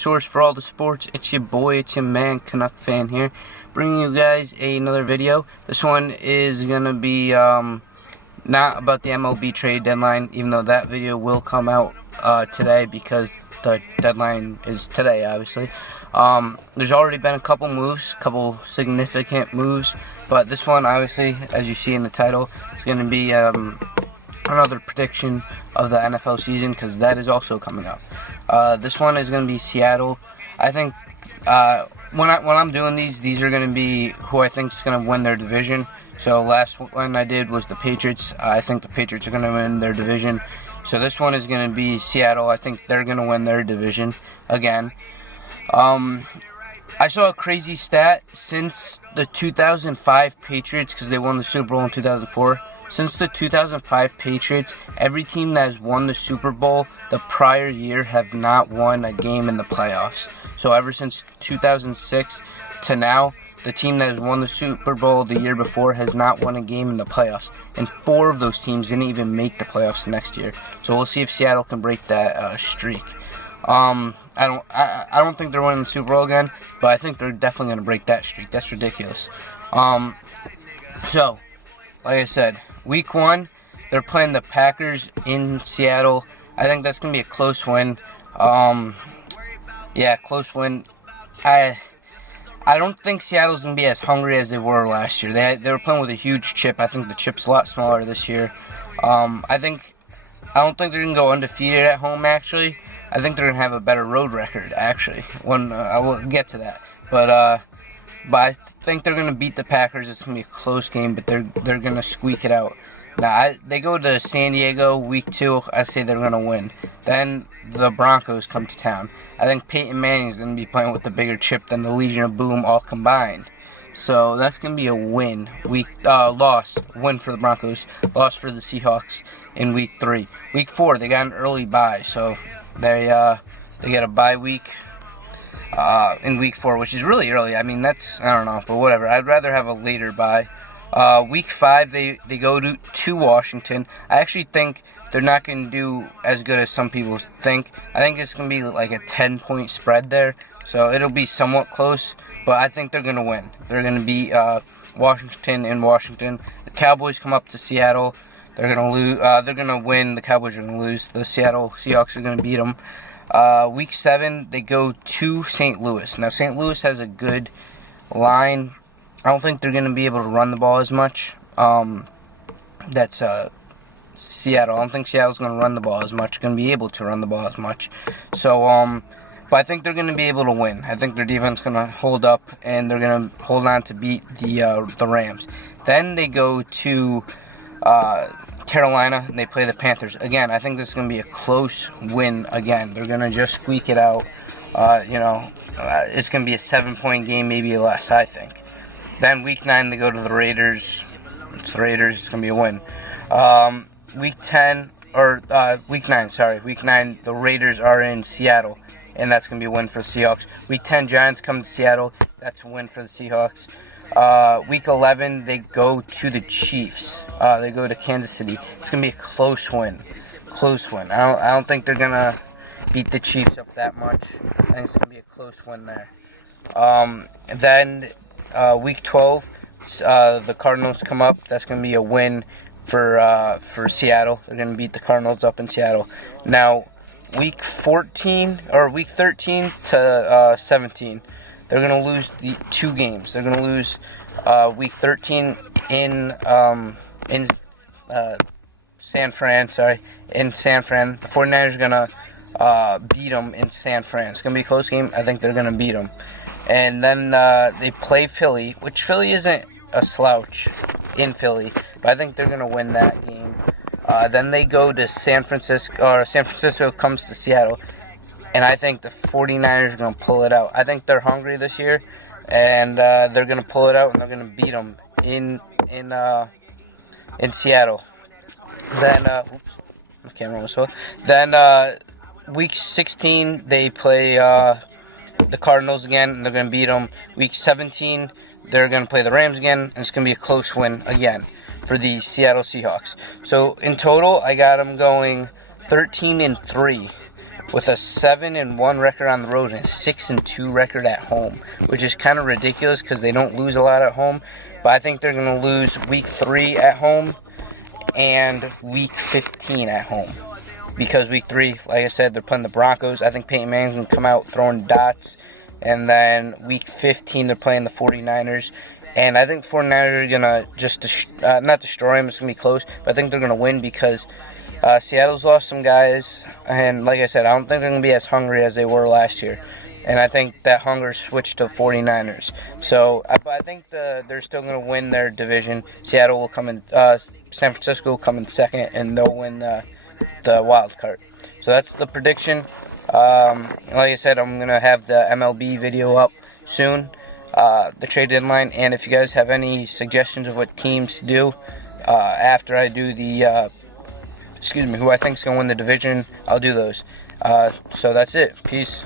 source for all the sports. It's your boy, it's your man, Canuck fan here, bringing you guys another video. This one is gonna be not about the MLB trade deadline, even though that video will come out today because the deadline is today, obviously. There's already been a couple moves, couple significant moves, but this one, obviously, as you see in the title, is going to be another prediction of the NFL season, because that is also coming up. This one is going to be Seattle. I think when I'm doing these are going to be who I think is going to win their division. So last one I did was the Patriots. I think the Patriots are going to win their division. So this one is going to be Seattle. I think they're going to win their division again. I saw a crazy stat since the 2005 Patriots, because they won the Super Bowl in 2004. Since the 2005 Patriots, every team that has won the Super Bowl the prior year have not won a game in the playoffs. So ever since 2006 to now, the team that has won the Super Bowl the year before has not won a game in the playoffs. And 4 of those teams didn't even make the playoffs next year. So we'll see if Seattle can break that streak. I don't think they're winning the Super Bowl again, but I think they're definitely going to break that streak. That's ridiculous. So, like I said, Week 1, they're playing the Packers in Seattle. I think that's going to be a close win. Yeah, close win. I don't think Seattle's going to be as hungry as they were last year. They were playing with a huge chip. I think the chip's a lot smaller this year. I don't think they're going to go undefeated at home, actually. I think they're going to have a better road record, actually. When I will get to that. But I think they're going to beat the Packers. It's going to be a close game, but they're going to squeak it out. Now, they go to San Diego Week 2. I say they're going to win. Then the Broncos come to town. I think Peyton Manning is going to be playing with a bigger chip than the Legion of Boom all combined. So that's going to be a win. Loss. Win for the Broncos. Loss for the Seahawks in Week 3. Week 4, they got an early bye. So they get a bye week in Week 4, which is really early. I mean, I don't know, but whatever. I'd rather have a later bye. Week 5, they go to Washington. I actually think they're not going to do as good as some people think. I think it's going to be like a 10-point spread there. So it'll be somewhat close, but I think they're going to win. They're going to beat Washington in Washington. The Cowboys come up to Seattle. They're going to lose. They're going to win. The Cowboys are going to lose. The Seattle Seahawks are going to beat them. Week 7, they go to St. Louis. Now, St. Louis has a good line. I don't think they're going to be able to run the ball as much. That's Seattle. I don't think Seattle's going to run the ball as much. Going to be able to run the ball as much. So, but I think they're going to be able to win. I think their defense is going to hold up, and they're going to hold on to beat the Rams. Then they go to Carolina, and they play the Panthers. Again, I think this is going to be a close win again. They're going to just squeak it out. It's going to be a 7-point game, maybe less, I think. Then Week 9, they go to the Raiders. It's the Raiders. It's going to be a win. Week 9, the Raiders are in Seattle, and that's going to be a win for the Seahawks. Week 10, Giants come to Seattle. That's a win for the Seahawks. Week 11, they go to the Chiefs. They go to Kansas City. It's going to be a close win. Close win. I don't think they're going to beat the Chiefs up that much. I think it's going to be a close win there. Then Week 12, the Cardinals come up. That's going to be a win for Seattle. They're going to beat the Cardinals up in Seattle. Now, Week 13 to 17, they're going to lose the 2 games. They're going to lose Week 13 in San Fran. In San Fran. The 49ers are going to beat them in San Fran. It's going to be a close game. I think they're going to beat them. And then they play Philly, which Philly isn't a slouch in Philly, but I think they're going to win that game. Then they go to San Francisco, or San Francisco comes to Seattle, and I think the 49ers are going to pull it out. I think they're hungry this year, and they're going to pull it out, and they're going to beat them in Seattle. Then, my camera almost fell. Then Week 16, they play the Cardinals again, and they're going to beat them. Week 17, they're going to play the Rams again, and it's going to be a close win again for the Seattle Seahawks. So in total, I got them going 13-3. with a 7-1 record on the road and a 6-2 record at home, which is kind of ridiculous because they don't lose a lot at home. But I think they're going to lose week 3 at home and week 15 at home. Because week 3, like I said, they're playing the Broncos. I think Peyton Manning's going to come out throwing dots. And then week 15, they're playing the 49ers. And I think the 49ers are going to just not destroy them. It's going to be close. But I think they're going to win because Seattle's lost some guys. And like I said, I don't think they're going to be as hungry as they were last year. And I think that hunger switched to 49ers. So I think they're still going to win their division. Seattle will come in, San Francisco will come in second, and they'll win the wild card. So that's the prediction. Like I said, I'm going to have the MLB video up soon, the trade deadline. And if you guys have any suggestions of what teams to do after I do the, who I think is going to win the division, I'll do those. So that's it. Peace.